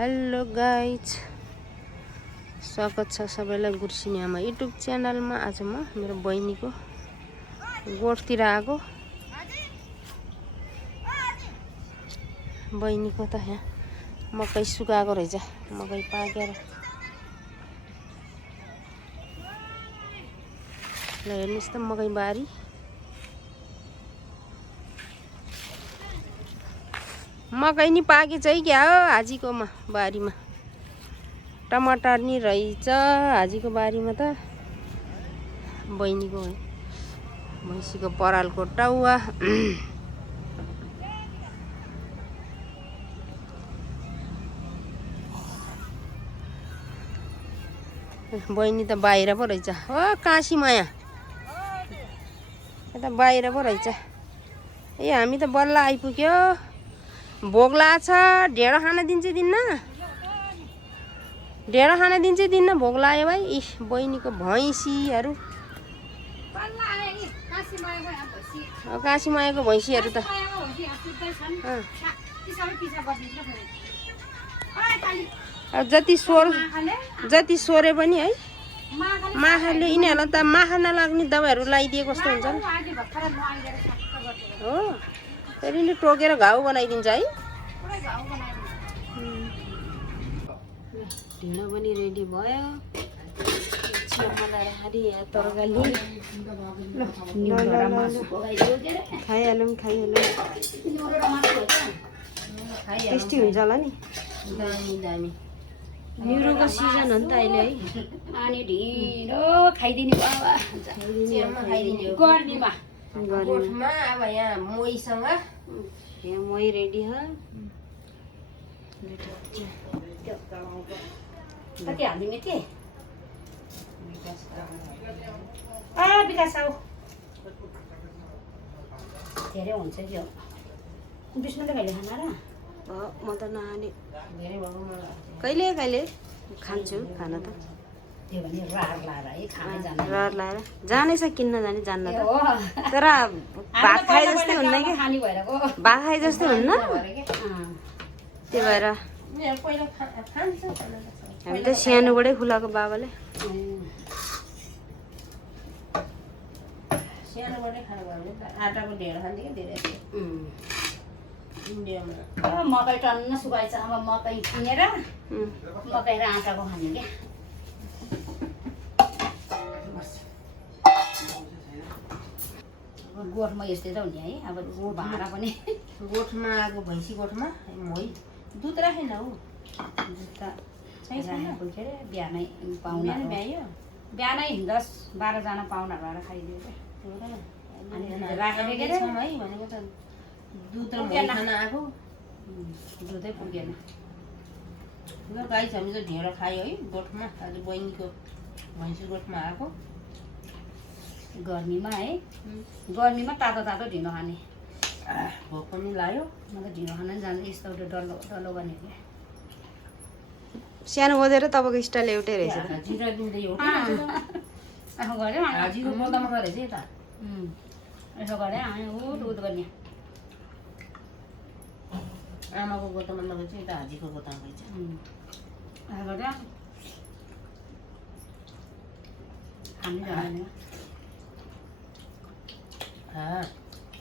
Hello guys, स्वागत छ सबैलाई गुर्सिनी आमा युट्युब च्यानलमा। आज म मेरो बहिनीको गोठतिर आएको। बहिनीको त यहाँ मकै सुकाएको रहेछ, मकै पाकेर। ल हेर्नुहोस् त मकै बारी। मकै नि पाकेछ है क्या हो हाजीकोमा बारीमा। टमाटर नि रहेछ हाजीको बारीमा त। बहिनीको भैँसीको परालको टाउवा। बहिनी त बाहिर पो रहेछ। हो काशी माया यता बाहिर पो रहेछ। ए हामी त बल्ल आइपुग्यो। भोक लाग्छ। ढेँडो खान दिन्छ दिन्न? ढेँडो खान दिन्छ दिन्न? भोक लाग्यो भाइ। इ बहिनीको भैँसीहरू। काशी मायाको भैँसीहरू त जति सोरे पनि है माखाले यिनीहरूलाई त माखा नलाग्ने दबाईहरू लगाइदिए कस्तो हुन्छ नि हो। फेरि नि टोकेर घाउ बनाइदिन्छ है। ढिँडो पनि रेडी भयो। तरकारी खाइहालौँ टेस्टी हुन्छ होला नि। दामी दामी निउरोको सिजन हो नि त अहिले है। अनि ढिँडो खाइदिने बाबा गर्मीमा गोठमा। अब यहाँ मोहीसँग यहाँ मोही रेडी हो। कति हालिदिने के विकास आऊ। धेरै हुन्छ कि हो। विष्णुले कहिले खाना र? म त नखाने। कहिले कहिले खान्छु खाना त। त्यो भने रार लाएर है खाना जाने। रार लाएर जानेछ किन्न जाने जान्न त। तर भात खाए जस्तै हुन्न कि। खानी भइरहेको भात खाए जस्तै हुन्न। त्यही भएर हामी त सानोबाटै खुलाएको बाबाले। सानोबाटै खानु भयो भने त आटाको ढेँडो खान्थ्यो कि धेरै इन्डियामा। मकै टन्न सुकाएछ। अब मकै किनेर मकै र आटाको खाने क्या। गोठमा यस्तै त हुने है। अब भाँडा पनि गोठमा आएको भैँसी गोठमा मोही दुध राखेन हौ। दुध त के अरे बिहानै पाहुना भ्यायो। बिहानै 10-12जना पाहुनाहरू आएर खाइदियो क्या। अनि राखेको के छौँ है भनेको त दुध र मोही खान आएको। दुधै पुगेन। ल गाइस हामी चाहिँ ढेँडो खायो है गोठमा। आज बहिनीको भैँसी गोठमा आएको। गर्मीमा है। गर्मीमा तातो तातो ढिँडो खाने। भोक पनि लाग्यो। म त ढिँडो खान नि जान्छु। यस्तो एउटा डल्लो डल्लो गर्ने क्या। सानो बजेर तपाईँको स्टाइल एउटै रहेछ। आफू गऱ्यो हाजीको गोदामा रहेछ यता। यसो गऱ्यो उद गर्ने। आमाको गोदामा नभएछ यता हाजीको गोदामा रहेछ। यसो गऱ्यो हामी जाने।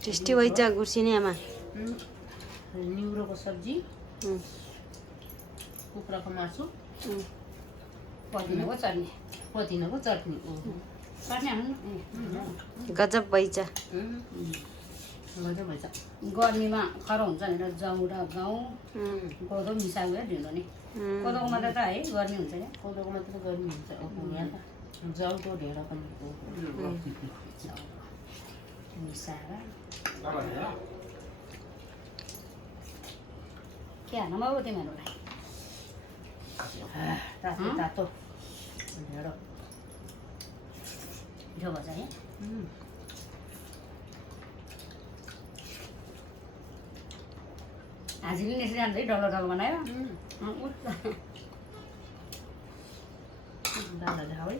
टेस्टी भइछ गुर्सिनी आमा। निउरोको सब्जी, कुखुराको मासु, पदिनाको चटनी। पुदिनाको चटनी। चटनी हाल्नु गजब भइछ। गर्मीमा खरो हुन्छ भनेर जाउँ र गाउँ कोदो मिसाएको ढिँडो नि। कोदोको मात्रै त है गर्मी हुन्छ क्या। कोदोको मात्रै गर्मी हुन्छ। यहाँ त जाउको ढेँडो पनि मिसाएर के हाल्नु बाबु तिमीहरूलाई? तातो तातो ढेँडो मिठो भन्छ है। हाजीले नि यसरी जान्छ डल्लो डल्लो बनायो। दादा झाउ है।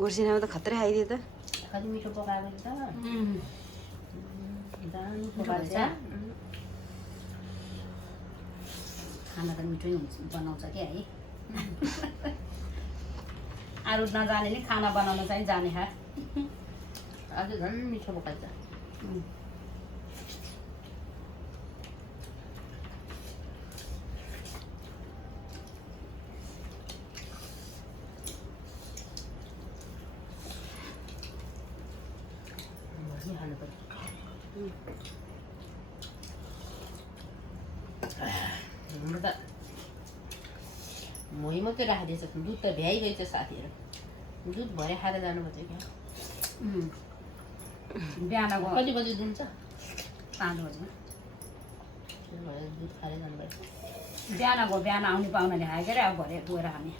गुर्सिनामा त खत्रै खाइदियो त। कति मिठो पकाएको त। खाना त मिठै बनाउँछ कि है अरू नजाने नि खाना बनाउन चाहिँ जाने खा आज झन् मिठो पकाउँछ हाम्रो त मोही मात्रै राखिदिएछ दुध त भ्याइरहेछ साथीहरू दुध भरे खाएर जानुपर्छ क्या बिहानको कति बजी दिन्छ 5 बजीमा दुध खाएर जानुपर्छ बिहान आउने पाहुनाले खायो के अरे अब भरे गएर हामी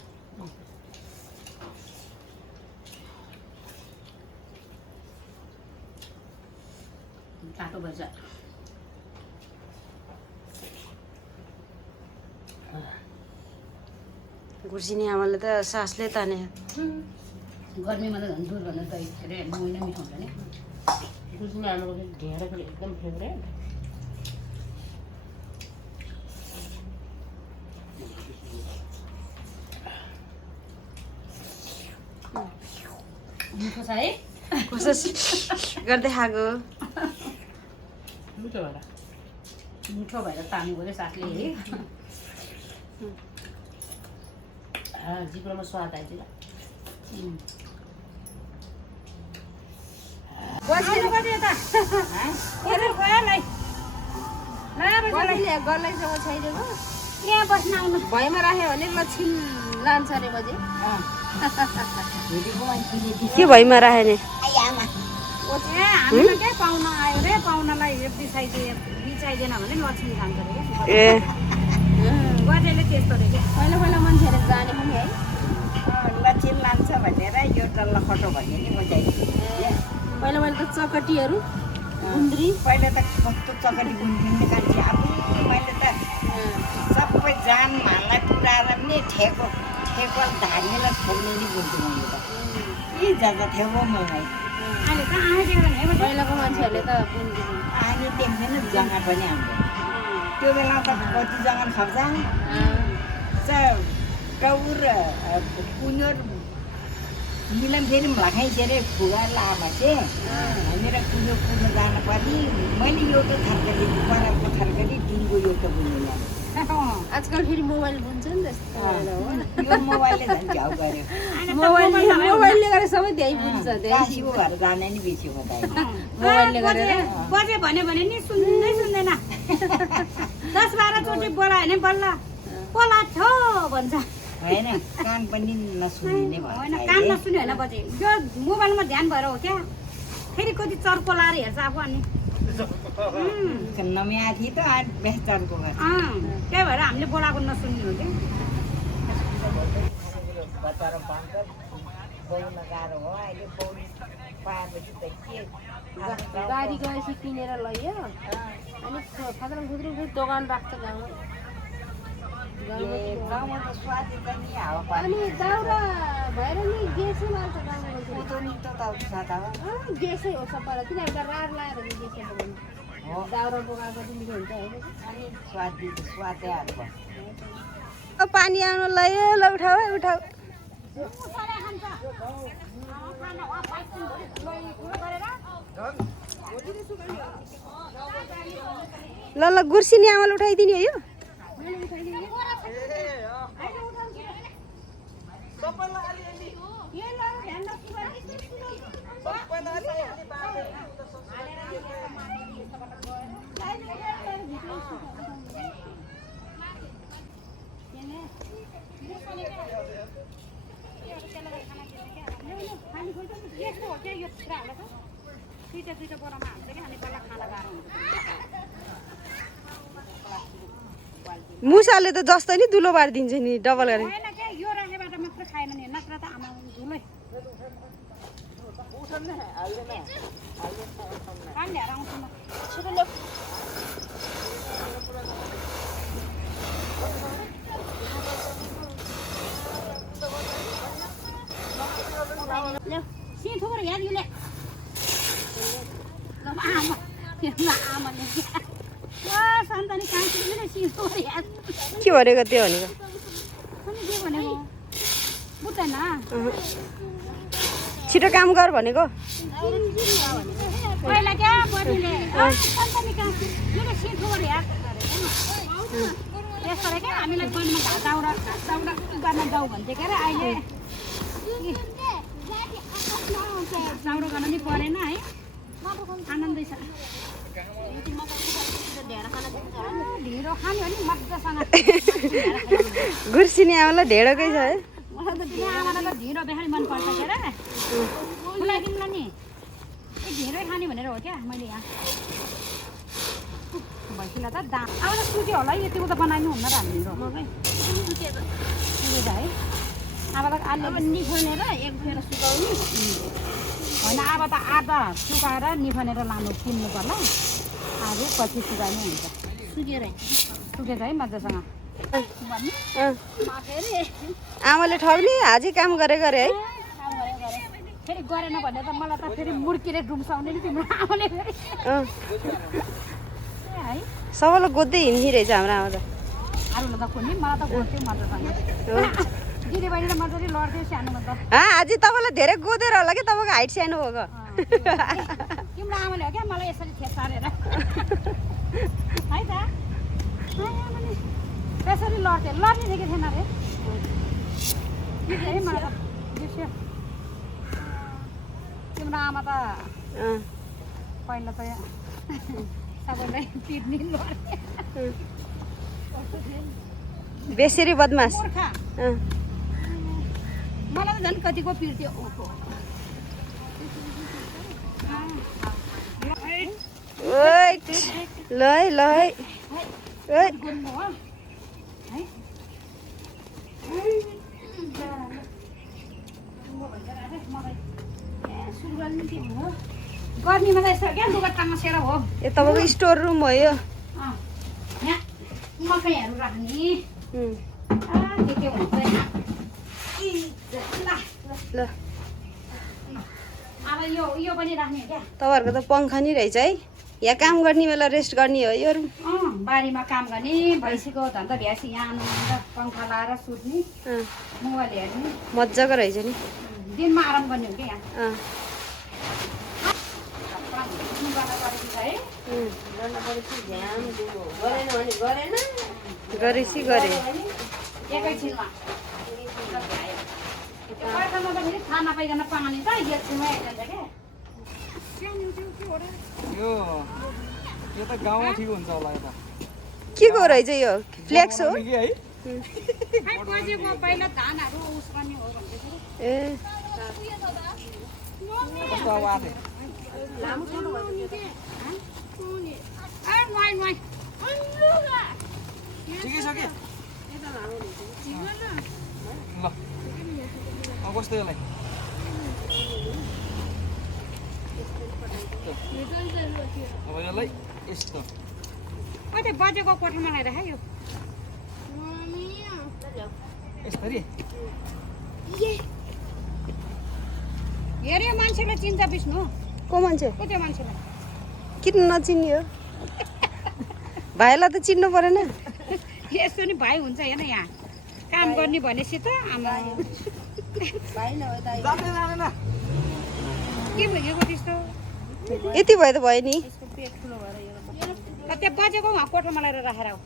तातो भएछ गुर्सिनी आमाले त सासले ताने गर्मीमा त झन् दुध भन्दा त के अरे मोही नै मिठो हुन्छ नि गुर्सिनी आमाको ढेँडो पनि एकदम फेभरेट मिठो छ है कसरी गर्दै खाएको मिठो भएर तान्नु गयो सासले है जिब्रोमा स्वाद आइदियो भैमा राख्यो भने लक्षिण लान्छ अरे बजे के भइमा राखे नि हामीलाई के पाहुना आयो रे पाहुनालाई बिचाइदिएन भने लक्ष्मी खान्छ अरे ए गजेले त्यस्तो रे के पहिला मान्छेहरू जाने पनि है लक्ष्मी लान्छ भनेर यो डल्ला खटो भन्ने नि बजाइदियो पहिला त चकटीहरू गुन्द्री पहिला त कस्तो चकटी गुन्द्री निकाल्थ्यो अब मैले त सबै जान माललाई पुऱ्याएर पनि ठेको धार्नेलाई छोड्ने नि बोल्छु मैले त के जाँदा थियो मलाई अहिले त पहिलाको मान्छेहरूले त अहिले देख्दैन जङ्गा पनि हाम्रो त्यो बेला त कति जङ्गा खप्छ टाउर कुन्योर मिलाम फेरि मलाई खाइसकेर फुगाएर लामा चाहिँ हामीएर कुन्यो कुद्नु जानु पर्ने मैले एउटा थर्करी परालको थर्करी दिनको एउटा बुझ्नु आजकल फेरि मोबाइल बुन्छ नि त्यस्तो यो मोबाइलले झन् झ्याउ गर्यो मोबाइलले गरेर सबै त्यही बुझ्छ दासीको घर जाने नि बेसी हो त मोबाइलले गरेर बजे भन्यो भने नि सुन्दैन 10-12 चोटि बोलायो भने बल्ल बोला थो भन्छ होइन कान पनि नसुन्ने होइन कान नसुन्ने होइन बजे यो मोबाइलमा ध्यान भएर हो क्या फेरि कति चर्को लाएर हेर्छ आफू अनि नमिया थिए त बेस्टरको घर त्यही भएर हामीले बोलाएको नसुन्ने हो कि गाह्रो हो अहिले पौडी पाएपछि त के गाडी गएपछि किनेर लैयो अनि खतरा खुद्रो दोकान राख्छ गाउँमा गाउँमा त स्वादी पनि हावा अनि दाउरा भएर नि ग्यासै लान्छ गाउँमा ग्यासै हो सबैलाई तिनीहरू त रार लाएर ग्यासै बनाउँछ दाउरा बोकाएको पनि मिठो हुन्छ होइन अनि स्वादै हाल्छ पानी आउनु लाग्यो ल उठाऊ उठाऊ ल ल गुर्सिनी आमाले उठाइदिने हो यो मुसाले त जस्तो नि दुलो बारिदिन्छ नि डबल गरेर यो राखेबाट मात्र खाएन नि नत्र त आमा धुलै आमाले सन्तानी कहाँ सिधो याद के भनेको त्यो भनेको अनि के भनेको बुझ्दैन छिटो काम गर भनेको पहिला क्या बडीले सन्तानी कहाँ मेरो सिधो याद त्यसबाट क्या हामीलाई बडीमा घाँस दाउरा गर्न जाऊ भन्थ्यो क्या अहिले दाउरा गर्न नि परेन है आनन्दै छ ढिँडो खाने हो नि मजासँग गुर्सिनी आमालाई ढेँडोकै छ है मलाई त आमालाई त ढिँडो बेखारी मनपर्छ के अरे खुलाई तिमीलाई नि ए ढिँडै खाने भनेर हो क्या मैले यहाँ भैँसीलाई त दाम अब त सुत्यो होला यतिको त बनाइनु हुन्न र हामी ढिँडो सुतेछ है अब त आलु निफनेर एक फेर सुकाउनु होइन अब त आधा सुकाएर निफनेर लानु किन्नु पर्ला आलु पछि सुकाउनु हुन्छ सुकेछ है मजासँग आमाले ठग्ने आजै काम गरे है फेरि गरेन भने त मलाई त फेरि मुर्किएर डुम्साउने नि तिम्रो आमाले फेरि है सबैलाई गोद्दै हिँड्ने रहेछ हाम्रो आमा त अरूलाई त कुनै मलाई त गोड्थ्यो मजासँग दिदी बहिनीले मजाले लड्थ्यो सानोमा त आज तपाईँलाई धेरै गोदेर होला कि तपाईँको हाइट सानो भएको तिम्रो आमाले हो क्या मलाई यसरी थेसारेर है त त्यसरी लड्थ्यो लड्ने देखेको थिएन अरे है मलाई त बिर्स्यो तिम्रो आमा त पहिला त सबैलाई पिट्ने लड्थ्यो बेसरी बदमास मलाई त झन् कतिको पिर्थ्यो ल ल गर्मीमा त यस्तो क्या लुगा टाँसेर हो यो तपाईँको स्टोर रुम हो यो यहाँ मकैहरू राख्ने के हुन्छ ल अब यो पनि राख्ने क्या तपाईँहरूको त पङ्खा नि रहेछ है यहाँ काम गर्ने बेला रेस्ट गर्ने हो यो रुम बारीमा काम गर्ने भैँसीको धन्दा भ्यासी यहाँ आउनु पङ्खा लाएर सुत्ने मोबाइल हेर्ने मजाको रहेछ नि दिनमा आराम गर्ने हो क्या यहाँ गरेपछि गरे एकैछिनमा बर्खामा त फेरि थाहा नपाइकन पानी त एकछिनमै आइजान्छ यो त गाउँमा ठिक हुन्छ होला यो त के को रहेछ यो फ्लेक्स हो कि है बजेको पहिला धानहरू उस गर्ने हो भन्दै ए कस्तो अब आथे ठिकै छ कि ल अब कस्तो यसलाई अब यसलाई यस्तो कतै बजेको कोठामा लगाएर है यो यसरी हेऱ्यो मान्छेले चिन्छ विष्णु को मान्छे को त्यो मान्छेलाई किन नचिन्ने हो भाइलाई त चिन्नु परेन यस्तो नि भाइ हुन्छ हेर्न यहाँ काम गर्ने भनेपछि त आमा जाँदैन के भइगयो त्यस्तो यति भयो त भयो नि त्यो बजेको उहाँ कोठामा लगाएर राखेर हो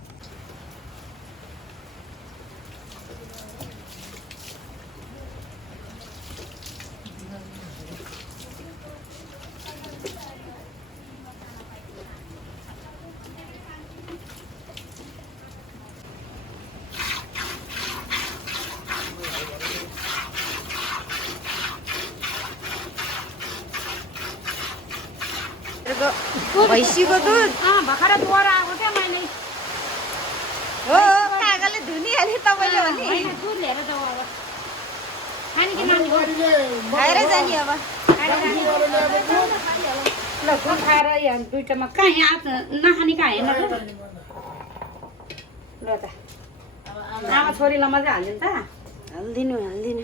भैँसीको दुध भर्खर दुवार आएको क्या मैले हो कागजले धुनिहाल्यो तपाईँले भने दुध लिएर जाऊ अब खाने कि नानी खाएर जाने अब ल दुध खाएर यहाँ दुइटामा कहाँ यहाँ नखाने कहाँ हेर्न ल त आमा छोरीलाई मजा हाल्दिनु त हालिदिनु हालिदिनु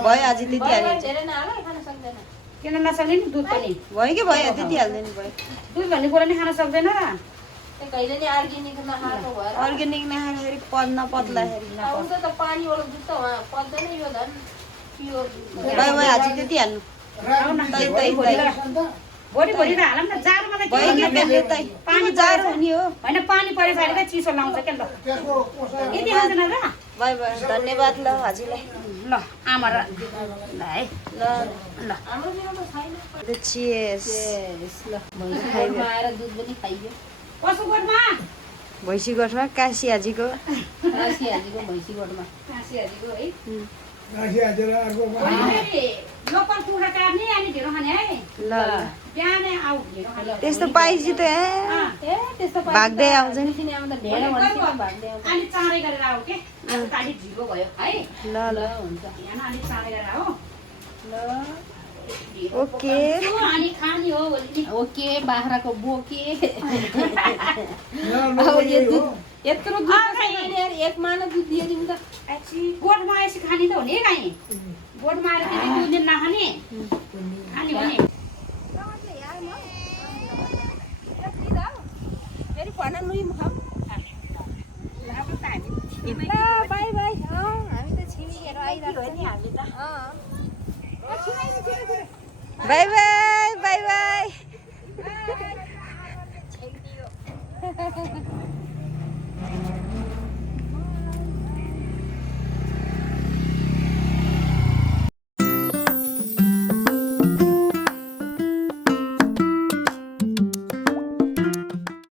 भयो आज त्यति हाल्यो किन नसक्ने नि दुध पनि भयो कि भयो त्यति हाल्दैन भयो दुध भन्ने कुरा नि खान सक्दैन र कहिले नि अर्ग्यानिक नखाएको भएर अर्ग्यानिक नखाएर फेरि नपत्लाखेरि आउँछ त पानी वाला दुध त वहाँ पत्दैन यो झन् प्योर भयो भयो आज त्यति हाल्नु भोलि भोलि त हालौँ न जाडोमा त भयो कि त्यसले त पानी जाडो हुने हो होइन पानी परेछ अरे क्या चिसो लाउँछ क्या ल यति खाँदैन र भयो भयो धन्यवाद ल हजुरलाई ल आमा र ल है ल ल हाम्रो मेरो त छैन चियर्स ल घरमा आएर दुध पनि खाइयो कसो गोठमा भैँसी गोठमा काशी हाजीको काशी हाजीको भैँसी गोठमा काशी हाजीको है ल लोकल कुखुरा काट्ने अनि ढेँडो खाने है ल बिहानै आऊ ढेँडो खाने त्यस्तो पाइजी त ए त्यस्तो भाग्दै आउँछ नि एकछिन आउँदा ढेँडो भनेपछि भाग्दै आउँछ अनि चाँडै गरेर आऊ के आज त अलिक ढिलो भयो है ल ल ल हुन्छ बिहान अलिक चाँडै गरेर आऊ ल ओके अनि खाने हो भोलि ओके बाख्राको बोके अब यो दुध यत्रो दुध त छैन यार एक माना दुध दिइदिउँ त गोठमा आएपछि खाने त हुने गाई गोठमा आएर त्यति दुध दिन नखाने खाने हो नि फेरि भन नुई खाऊ ल बाई बाई हामी त छिमेकीहरू आइरहेको छ नि हामी त बाई बाई बाई बाई